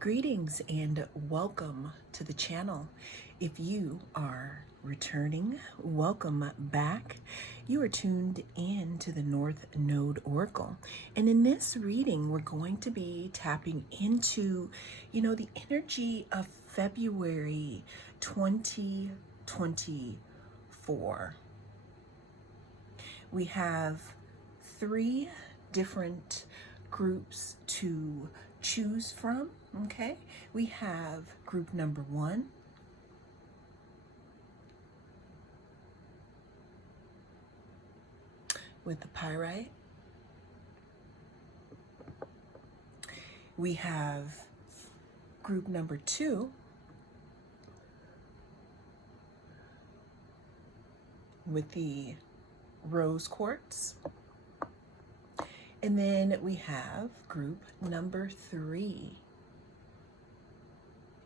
Greetings and welcome to the channel. If you are returning, welcome back. You are tuned in to the North Node Oracle. And in this reading, we're going to be tapping into, the energy of February 2024. We have three different groups to choose from. Okay, we have group number 1, with the pyrite. We have group number 2 with the rose quartz. And then we have group number 3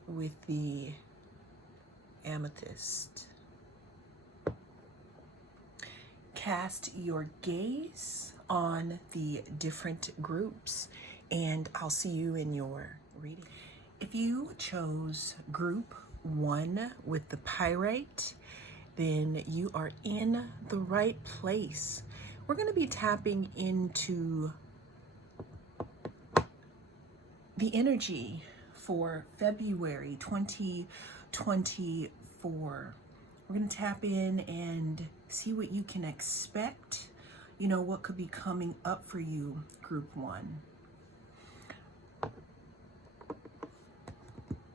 with the amethyst. Cast your gaze on the different groups and I'll see you in your reading. If you chose group 1 with the pyrite, then you are in the right place. We're going to be tapping into the energy for February 2024. We're going to tap in and see what you can expect, what could be coming up for you, group 1.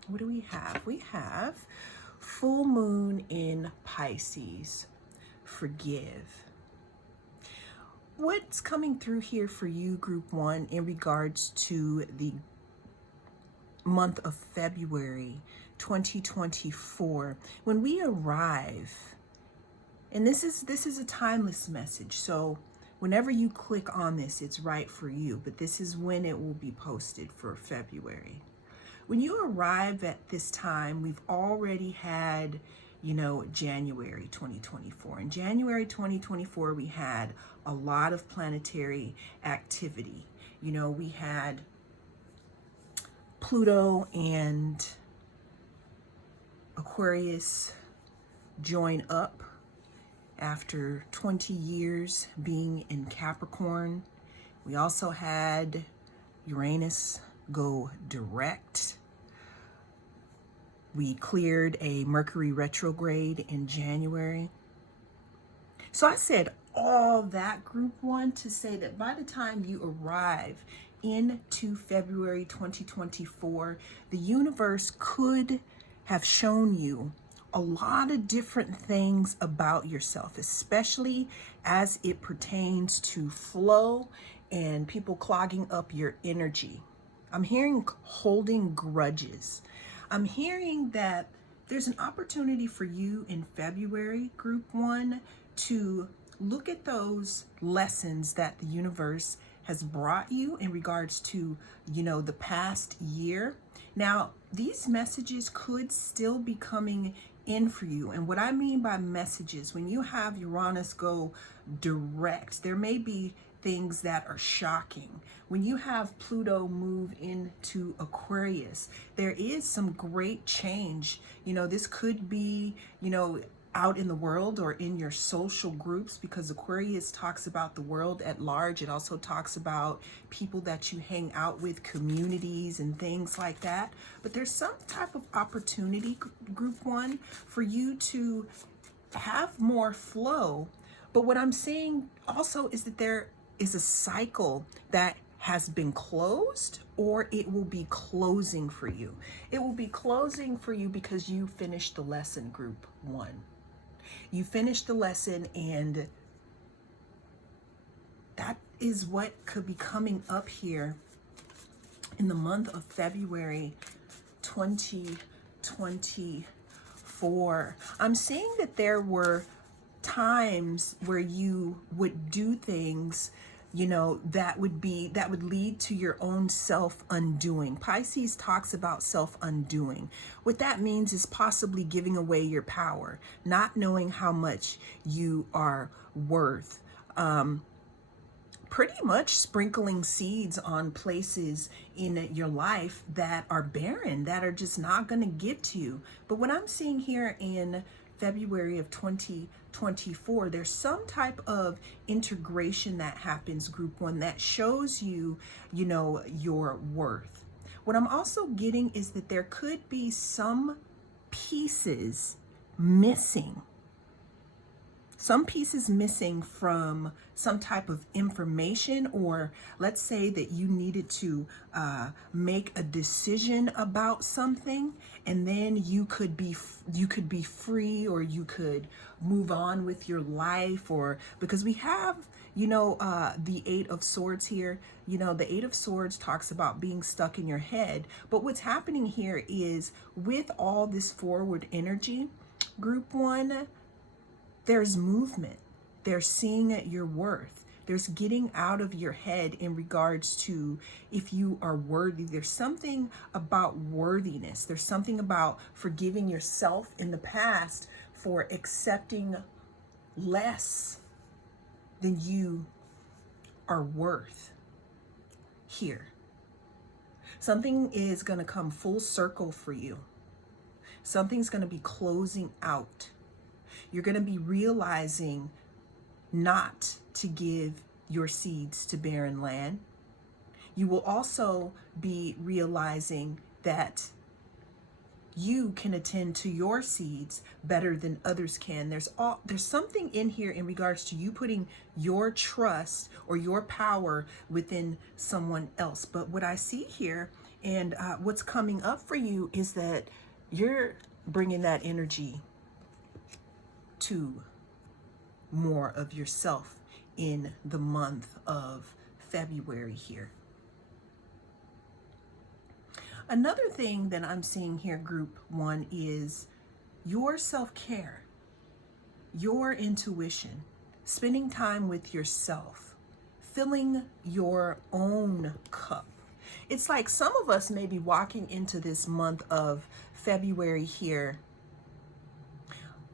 What do we have? We have full moon in Pisces. Forgive. What's coming through here for you, group 1, in regards to the month of February 2024? When we arrive, and this is a timeless message, so whenever you click on this, it's right for you, but this is when it will be posted for February. When you arrive at this time, we've already had January 2024. In January 2024, we had a lot of planetary activity. We had Pluto and Aquarius join up after 20 years being in Capricorn. We also had Uranus go direct. We cleared a Mercury retrograde in January. So I said all that, group 1, to say that by the time you arrive into February 2024, the universe could have shown you a lot of different things about yourself, especially as it pertains to flow and people clogging up your energy. I'm hearing holding grudges. I'm hearing that there's an opportunity for you in February, group 1, to look at those lessons that the universe has brought you in regards to, the past year. Now, these messages could still be coming in for you. And what I mean by messages, when you have Uranus go direct, there may be things that are shocking. When you have Pluto move into Aquarius, there is some great change. This could be, out in the world or in your social groups, because Aquarius talks about the world at large. It also talks about people that you hang out with, communities and things like that. But there's some type of opportunity, group 1, for you to have more flow. But what I'm seeing also is that there is a cycle that has been closed, or it will be closing for you. It will be closing for you because you finished the lesson, group 1. You finished the lesson, and that is what could be coming up here in the month of February 2024. I'm seeing that there were times where you would do things that would lead to your own self-undoing. Pisces talks about self-undoing. What that means is possibly giving away your power, not knowing how much you are worth. pretty much sprinkling seeds on places in your life that are barren, that are just not going to get to you. But what I'm seeing here in February of 2024, there's some type of integration that happens, group one, that shows you, your worth. What I'm also getting is that there could be some pieces missing. Some pieces missing from some type of information, or let's say that you needed to make a decision about something, and then you could be free, or you could move on with your life, or because we have the Eight of Swords here. The Eight of Swords talks about being stuck in your head, but what's happening here is with all this forward energy, group one, there's movement. There's seeing your worth. There's getting out of your head in regards to if you are worthy. There's something about worthiness. There's something about forgiving yourself in the past for accepting less than you are worth here. Something is going to come full circle for you. Something's going to be closing out. You're going to be realizing not to give your seeds to barren land. You will also be realizing that you can attend to your seeds better than others can. There's something in here in regards to you putting your trust or your power within someone else. But what I see here and what's coming up for you is that you're bringing that energy to more of yourself in the month of February here. Another thing that I'm seeing here, group one, is your self-care, your intuition, spending time with yourself, filling your own cup. It's like some of us may be walking into this month of February here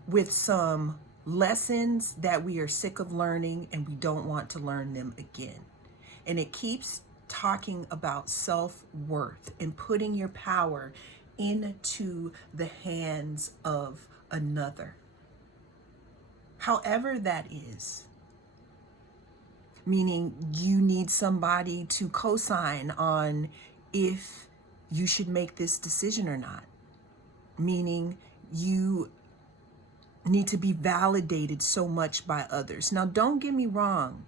with some lessons that we are sick of learning and we don't want to learn them again. And it keeps talking about self-worth and putting your power into the hands of another. However that is. Meaning you need somebody to co-sign on if you should make this decision or not. Meaning you need to be validated so much by others. Now, don't get me wrong.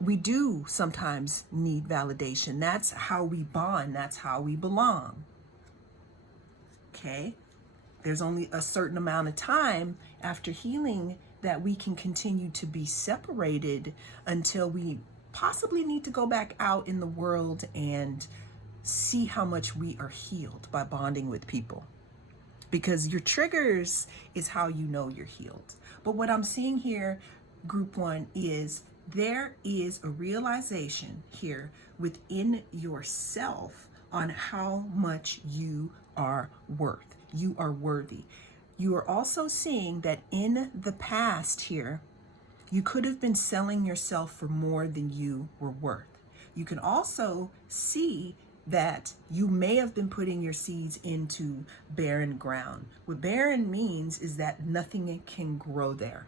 We do sometimes need validation. That's how we bond. That's how we belong. Okay? There's only a certain amount of time after healing that we can continue to be separated until we possibly need to go back out in the world and see how much we are healed by bonding with people. Because your triggers is how you know you're healed. But what I'm seeing here, group one, is there is a realization here within yourself on how much you are worth. You are worthy. You are also seeing that in the past here, you could have been selling yourself for more than you were worth. You can also see that you may have been putting your seeds into barren ground. What barren means is that nothing can grow there.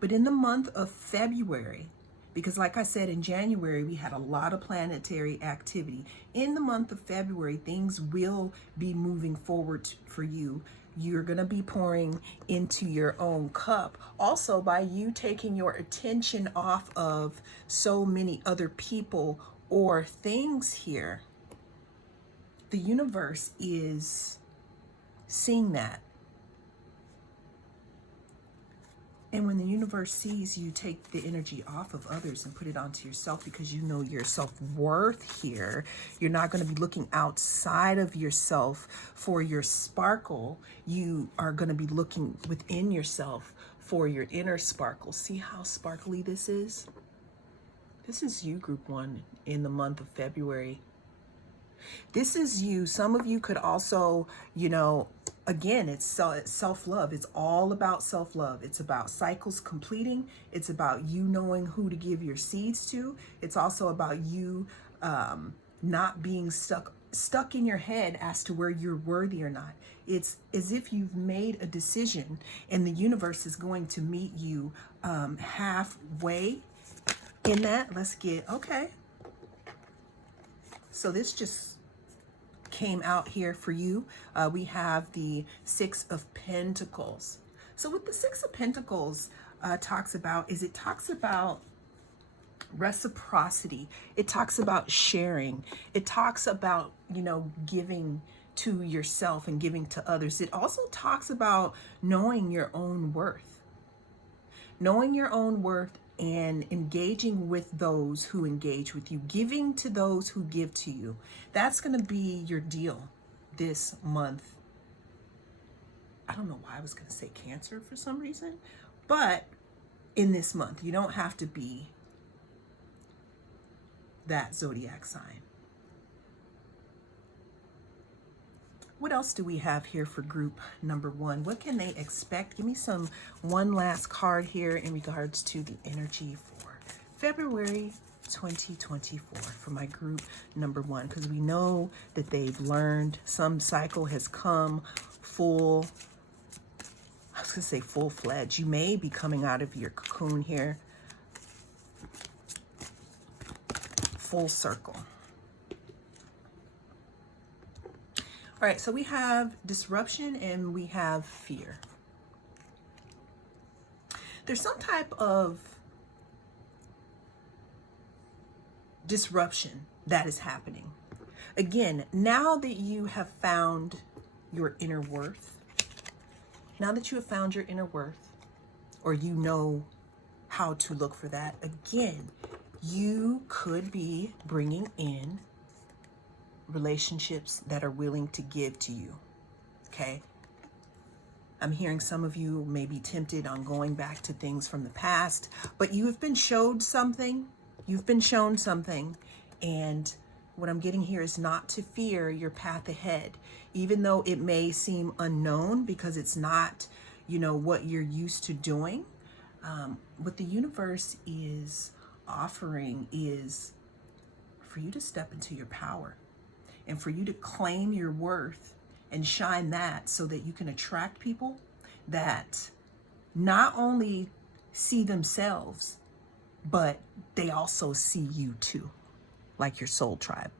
But in the month of February, because like I said, in January, we had a lot of planetary activity. In the month of February, things will be moving forward for you. You're going to be pouring into your own cup. Also, by you taking your attention off of so many other people or things here, the universe is seeing that. And when the universe sees you take the energy off of others and put it onto yourself, because you know your self-worth here, you're not going to be looking outside of yourself for your sparkle. You are going to be looking within yourself for your inner sparkle. See how sparkly this is? This is you, group one, in the month of February. This is you. Some of you could also, again, it's self-love. It's all about self-love. It's about cycles completing. It's about you knowing who to give your seeds to. It's also about you not being stuck in your head as to where you're worthy or not. It's as if you've made a decision and the universe is going to meet you halfway in that. Let's get, okay. So this just came out here for you. We have the Six of Pentacles. So what the Six of Pentacles talks about reciprocity. It talks about sharing. It talks about, giving to yourself and giving to others. It also talks about knowing your own worth. Knowing your own worth and engaging with those who engage with you, giving to those who give to you. That's going to be your deal this month. I don't know why I was going to say Cancer for some reason, but in this month, you don't have to be that zodiac sign. What else do we have here for group number 1? What can they expect? Give me one last card here in regards to the energy for February 2024 for my group number 1, because we know that they've learned some cycle has come full-fledged. You may be coming out of your cocoon here full circle. All right, so we have disruption and we have fear. There's some type of disruption that is happening. Again, now that you have found your inner worth, or you know how to look for that, again, you could be bringing in relationships that are willing to give to you, okay? I'm hearing some of you may be tempted on going back to things from the past, but you have been shown something. And what I'm getting here is not to fear your path ahead, even though it may seem unknown because it's not, what you're used to doing. What the universe is offering is for you to step into your power and for you to claim your worth and shine that so that you can attract people that not only see themselves, but they also see you too, like your soul tribe.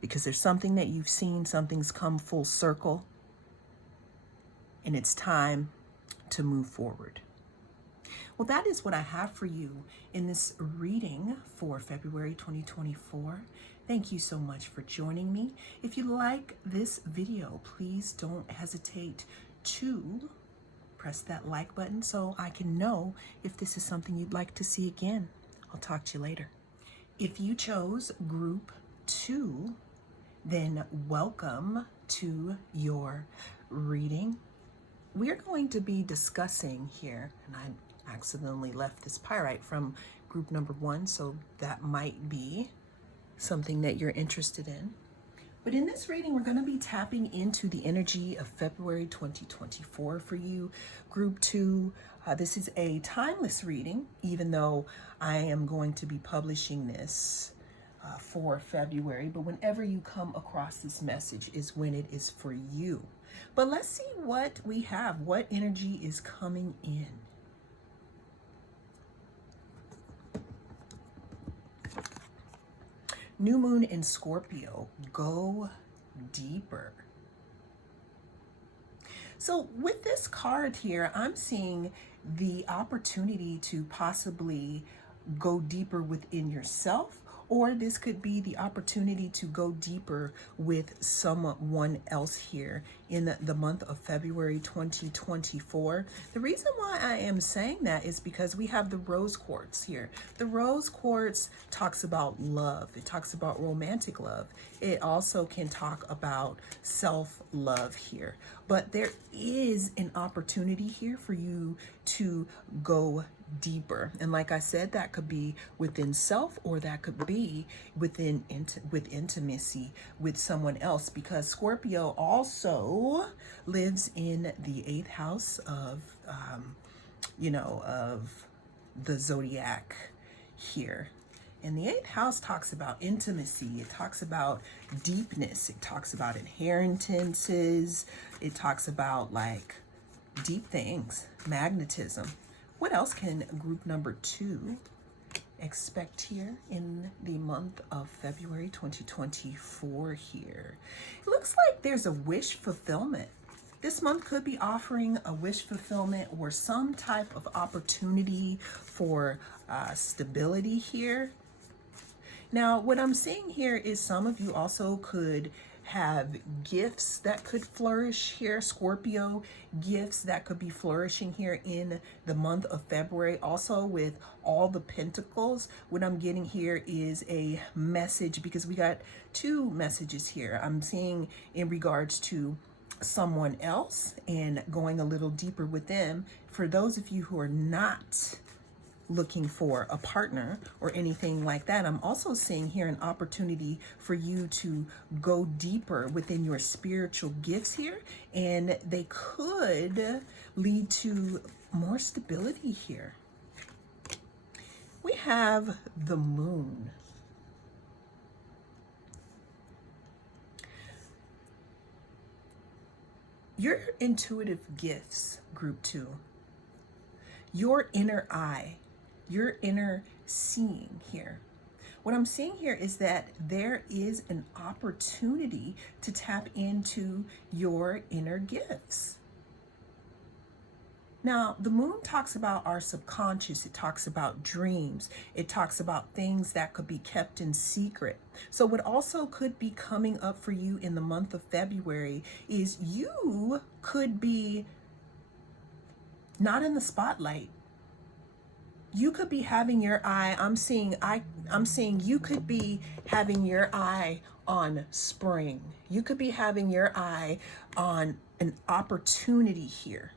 Because there's something that you've seen, something's come full circle, and it's time to move forward. Well, that is what I have for you in this reading for February 2024. Thank you so much for joining me. If you like this video, please don't hesitate to press that like button so I can know if this is something you'd like to see again. I'll talk to you later. If you chose group 2, then welcome to your reading. We're going to be discussing here, and I accidentally left this pyrite from group number 1, so that might be something that you're interested in. But in this reading, we're going to be tapping into the energy of February 2024 for you, group 2. This is a timeless reading, even though I am going to be publishing this for February. But whenever you come across this message is when it is for you. But let's see what we have, what energy is coming in. New moon in Scorpio, go deeper. So with this card here, I'm seeing the opportunity to possibly go deeper within yourself, or this could be the opportunity to go deeper with someone else here in the month of February 2024. The reason why I am saying that is because we have the rose quartz here. The rose quartz talks about love. It talks about romantic love. It also can talk about self-love here. But there is an opportunity here for you to go deeper. And like I said, that could be within self, or that could be within with intimacy with someone else, because Scorpio also lives in the 8th house of of the zodiac here. And the 8th house talks about intimacy. It talks about deepness. It talks about inheritances. It talks about like deep things, magnetism. What else can group number 2 expect here in the month of February 2024 here? It looks like there's a wish fulfillment. This month could be offering a wish fulfillment or some type of opportunity for stability here. Now, what I'm seeing here is some of you also could have gifts that could flourish here, Scorpio, gifts that could be flourishing here in the month of February. Also with all the pentacles, what I'm getting here is a message, because we got 2 messages here. I'm seeing in regards to someone else and going a little deeper with them. For those of you who are not looking for a partner or anything like that, I'm also seeing here an opportunity for you to go deeper within your spiritual gifts here, and they could lead to more stability here. We have the moon. Your intuitive gifts, group 2, your inner eye, your inner seeing here. What I'm seeing here is that there is an opportunity to tap into your inner gifts. Now, the moon talks about our subconscious. It talks about dreams. It talks about things that could be kept in secret. So what also could be coming up for you in the month of February is you could be not in the spotlight. You could be having your eye, I'm seeing you could be having your eye on spring. You could be having your eye on an opportunity here.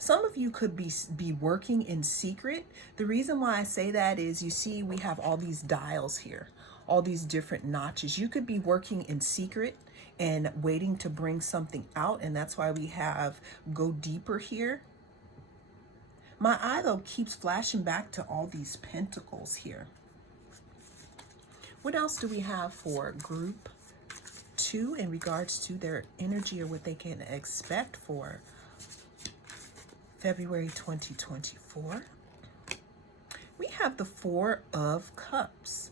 Some of you could be working in secret. The reason why I say that is, you see, we have all these dials here, all these different notches. You could be working in secret and waiting to bring something out, and that's why we have go deeper here. My eye, though, keeps flashing back to all these pentacles here. What else do we have for group 2 in regards to their energy, or what they can expect for February 2024? We have the 4 of Cups.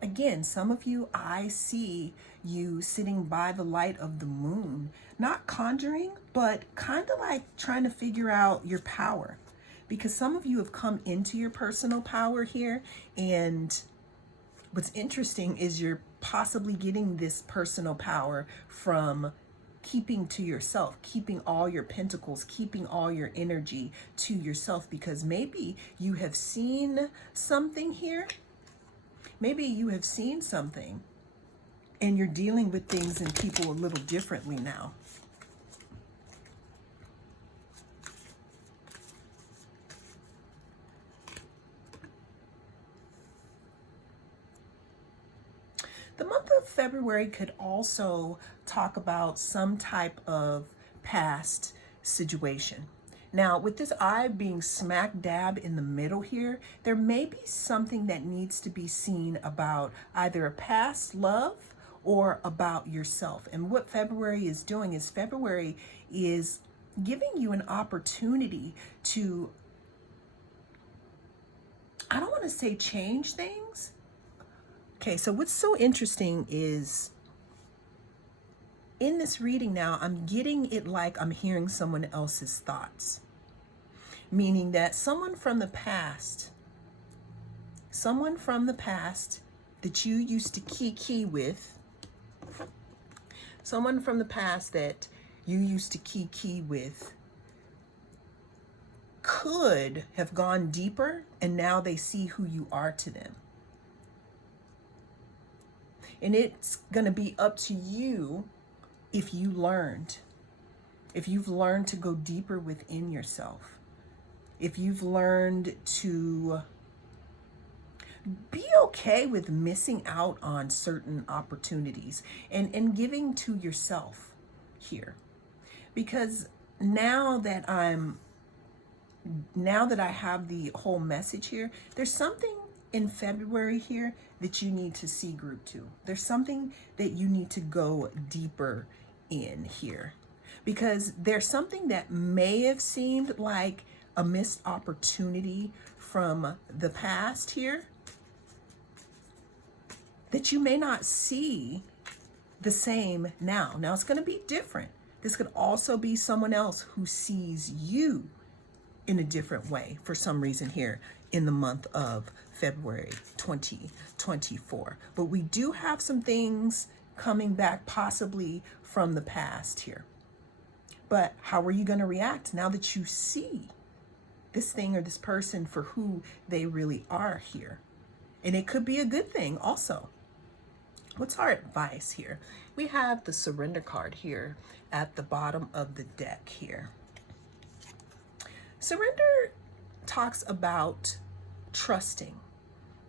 Again, some of you, I see you sitting by the light of the moon, not conjuring, but kind of like trying to figure out your power. Because some of you have come into your personal power here, and what's interesting is you're possibly getting this personal power from keeping to yourself, keeping all your pentacles, keeping all your energy to yourself, because maybe you have seen something here. Maybe you have seen something and you're dealing with things and people a little differently now. The month of February could also talk about some type of past situation. Now, with this eye being smack dab in the middle here, there may be something that needs to be seen about either a past love or about yourself. And what February is doing is February is giving you an opportunity to, I don't want to say change things. Okay, so what's so interesting is in this reading now, I'm getting it like I'm hearing someone else's thoughts. Meaning that someone from the past that you used to kiki with, someone from the past that you used to kiki with could have gone deeper, and now they see who you are to them. And it's going to be up to you if you've learned to go deeper within yourself. if you've learned to be okay with missing out on certain opportunities and giving to yourself here. Because now that I have the whole message here, there's something in February here that you need to see, group 2. There's something that you need to go deeper in here, because there's something that may have seemed like a missed opportunity from the past here that you may not see the same now. Now it's going to be different. This could also be someone else who sees you in a different way for some reason here in the month of February 2024. But we do have some things coming back possibly from the past here. But how are you going to react now that you see this thing or this person for who they really are here? And it could be a good thing also. What's our advice here? We have the surrender card here at the bottom of the deck here. Surrender talks about trusting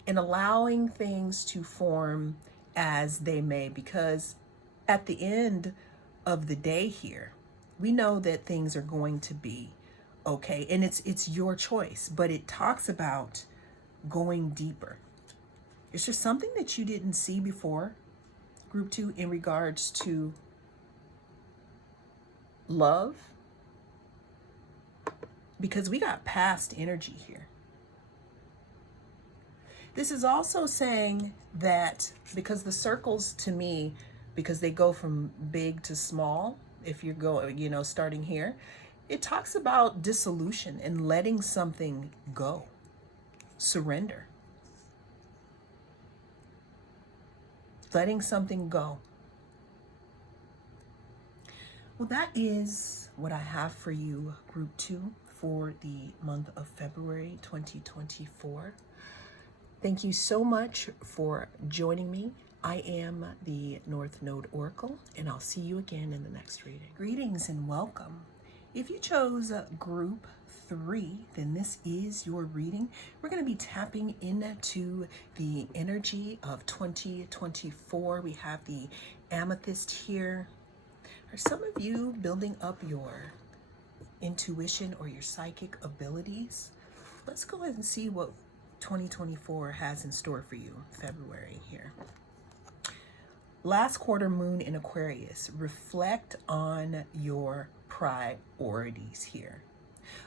and allowing things to form as they may, because at the end of the day here, we know that things are going to be okay, and it's your choice, but it talks about going deeper. Is there something that you didn't see before, group 2, in regards to love? Because we got past energy here. This is also saying that, because the circles to me, because they go from big to small, if you go, starting here, it talks about dissolution and letting something go. Surrender. Letting something go. Well, that is what I have for you, group 2, for the month of February 2024. Thank you so much for joining me. I am the North Node Oracle, and I'll see you again in the next reading. Greetings and welcome. If you chose group 3, then this is your reading. We're going to be tapping into the energy of 2024. We have the amethyst here. Are some of you building up your intuition or your psychic abilities? Let's go ahead and see what 2024 has in store for you, February here. Last quarter moon in Aquarius. Reflect on your priorities here.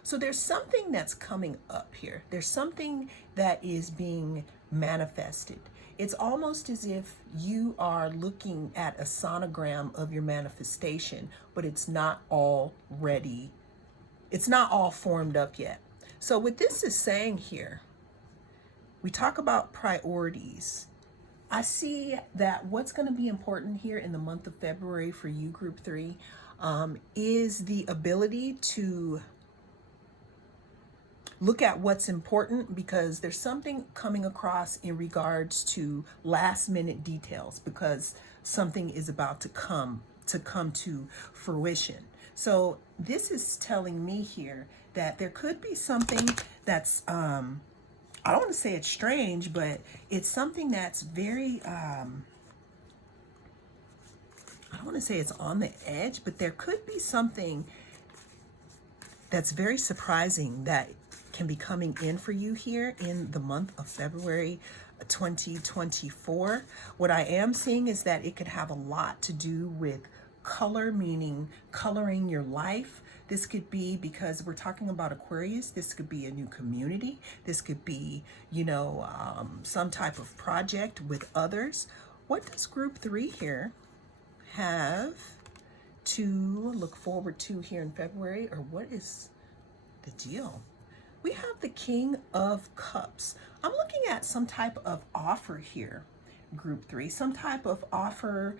So there's something that's coming up here. There's something that is being manifested. It's almost as if you are looking at a sonogram of your manifestation, but it's not all ready. It's not all formed up yet. So what this is saying here, we talk about priorities. I see that what's going to be important here in the month of February for you, group 3, is the ability to look at what's important, because there's something coming across in regards to last minute details, because something is about to come to fruition. So this is telling me here that there could be something that's I don't want to say it's strange, but it's something that's very I don't want to say it's on the edge, but there could be something that's very surprising that can be coming in for you here in the month of February 2024. What I am seeing is that it could have a lot to do with color, meaning coloring your life. This could be, because we're talking about Aquarius, this could be a new community. This could be, some type of project with others. What does group 3 here have to look forward to here in February, or what is the deal? We have the King of Cups. I'm looking at some type of offer here, group 3, some type of offer,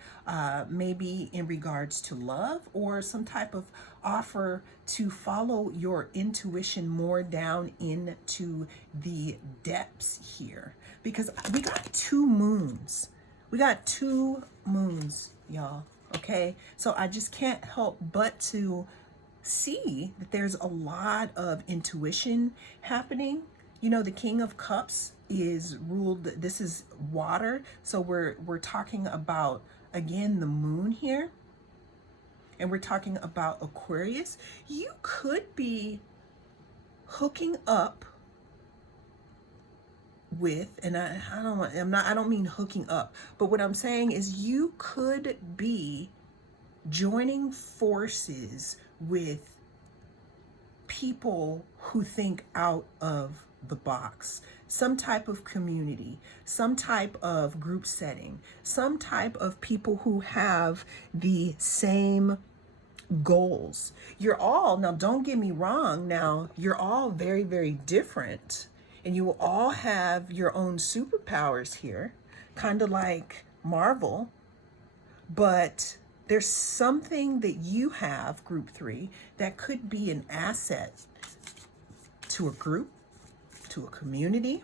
maybe in regards to love, or some type of offer to follow your intuition more down into the depths here, because we got 2 moons. We got 2 moons, y'all. Okay, so I just can't help but to see that there's a lot of intuition happening. You know, the King of Cups is ruled, this is water. So we're talking about, again, the moon here. And we're talking about Aquarius. You could be hooking up with, and I don't mean hooking up, but what I'm saying is you could be joining forces with people who think out of the box, some type of community, some type of group setting, some type of people who have the same goals. You're all, now don't get me wrong, now you're all very, very different, and you will all have your own superpowers here, kind of like Marvel, but there's something that you have, group 3, that could be an asset to a group, to a community.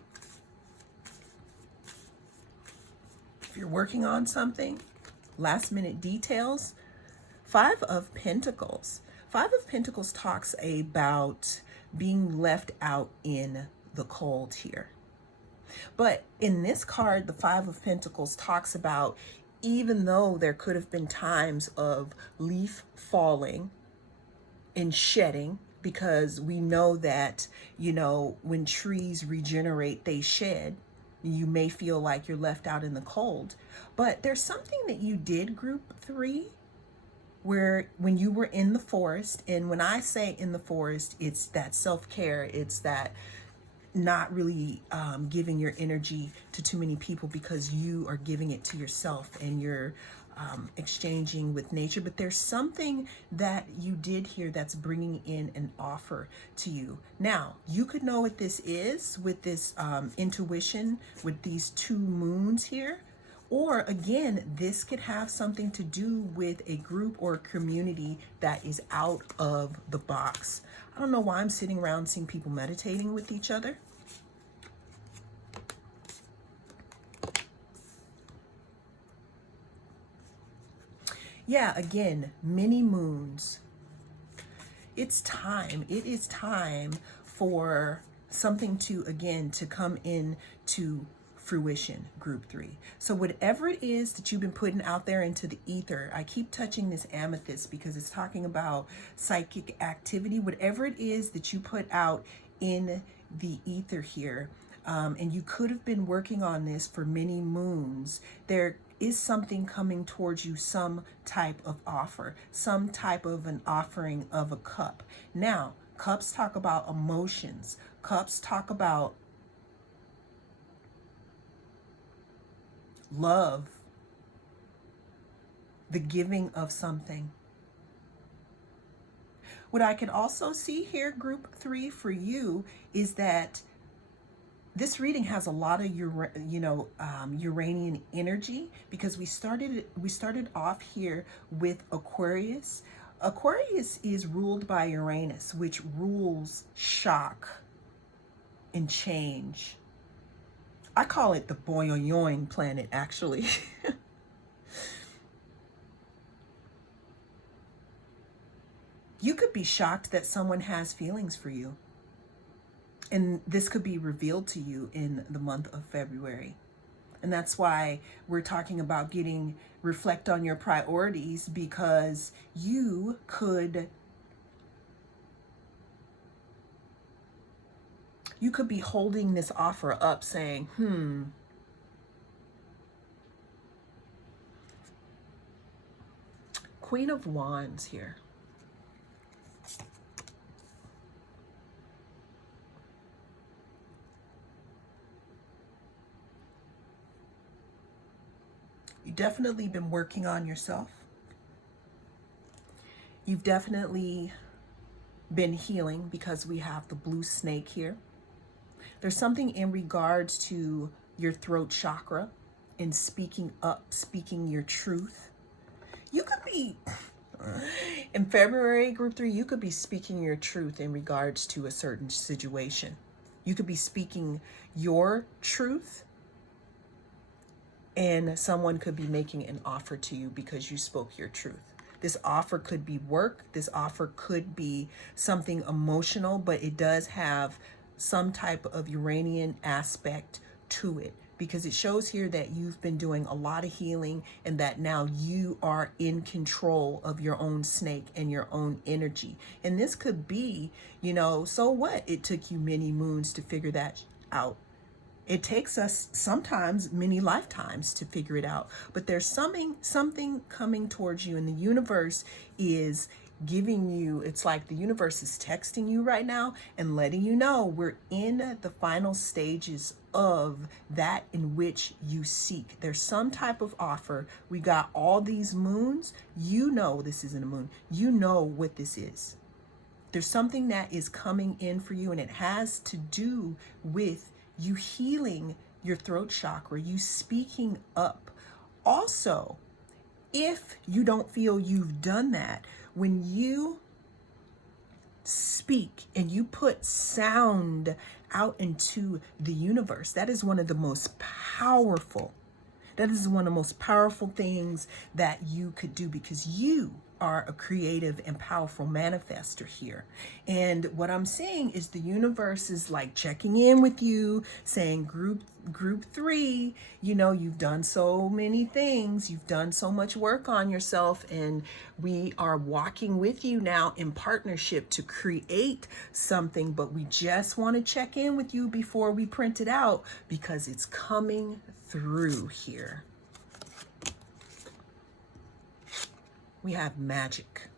If you're working on something, last minute details. 5 of Pentacles. 5 of Pentacles talks about being left out in the cold here. But in this card, the 5 of Pentacles talks about, even though there could have been times of leaf falling and shedding, because we know that, you know, when trees regenerate, they shed. You may feel like you're left out in the cold. But there's something that you did, group 3, where when you were in the forest, and when I say in the forest, it's that self-care, it's that not really giving your energy to too many people because you are giving it to yourself and you're exchanging with nature. But there's something that you did here that's bringing in an offer to you. Now, you could know what this is with this intuition, with these 2 moons here. Or again, this could have something to do with a group or a community that is out of the box. I don't know why I'm sitting around seeing people meditating with each other. Yeah, again, many moons. It's time. It is time for something to, again, to come in to fruition, group 3. So whatever it is that you've been putting out there into the ether, I keep touching this amethyst because it's talking about psychic activity. Whatever it is that you put out in the ether here, and you could have been working on this for many moons, there is something coming towards you, some type of offer, some type of an offering of a cup. Now, cups talk about emotions. Cups talk about love, the giving of something. What I can also see here, group 3, for you is that this reading has a lot of Uranian energy, because we started off here with Aquarius. Aquarius is ruled by Uranus, which rules shock and change. I call it the boing planet, actually. You could be shocked that someone has feelings for you. And this could be revealed to you in the month of February. And that's why we're talking about reflect on your priorities, because you could be holding this offer up saying, Queen of Wands here. You've definitely been working on yourself. You've definitely been healing, because we have the blue snake here. There's something in regards to your throat chakra and speaking up, speaking your truth. You could be, in February, group 3, you could be speaking your truth in regards to a certain situation. You could be speaking your truth, and someone could be making an offer to you because you spoke your truth. This offer could be work. This offer could be something emotional, but it does have some type of Uranian aspect to it, because it shows here that you've been doing a lot of healing and that now you are in control of your own snake and your own energy. And this could be, so what? It took you many moons to figure that out. It takes us sometimes many lifetimes to figure it out, but there's something coming towards you, and the universe is giving you, it's like the universe is texting you right now and letting you know we're in the final stages of that in which you seek. There's some type of offer. We got all these moons. This isn't a moon. You know what this is. There's something that is coming in for you, and it has to do with you healing your throat chakra, you speaking up. Also, if you don't feel you've done that, when you speak and you put sound out into the universe, that is one of the most powerful things that you could do, because you are a creative and powerful manifester here. And what I'm saying is the universe is like checking in with you, saying group 3, you've done so many things, you've done so much work on yourself, and we are walking with you now in partnership to create something, but we just want to check in with you before we print it out, because it's coming through here. We have magic.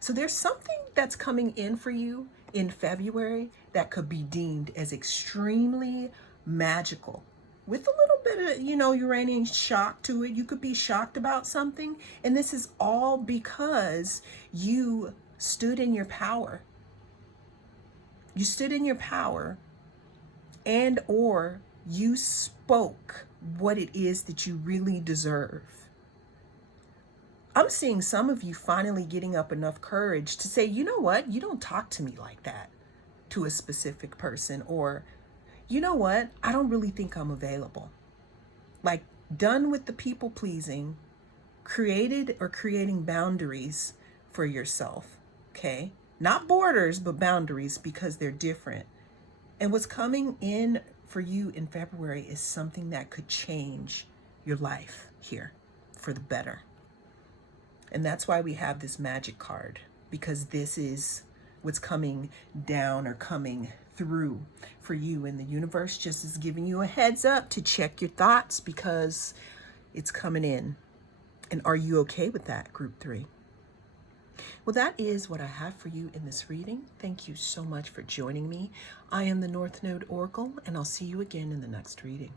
So there's something that's coming in for you in February that could be deemed as extremely magical, with a little bit of, Uranian shock to it. You could be shocked about something. And this is all because you stood in your power. You stood in your power, and or you spoke what it is that you really deserve. I'm seeing some of you finally getting up enough courage to say, you know what, you don't talk to me like that to a specific person, or, you know what, I don't really think I'm available. Like, done with the people pleasing, creating boundaries for yourself, okay? Not borders, but boundaries, because they're different. And what's coming in for you in February is something that could change your life here for the better. And that's why we have this magic card, because this is what's coming down or coming through for you. And the universe just is giving you a heads up to check your thoughts, because it's coming in. And are you okay with that, group 3? Well, that is what I have for you in this reading. Thank you so much for joining me. I am the North Node Oracle, and I'll see you again in the next reading.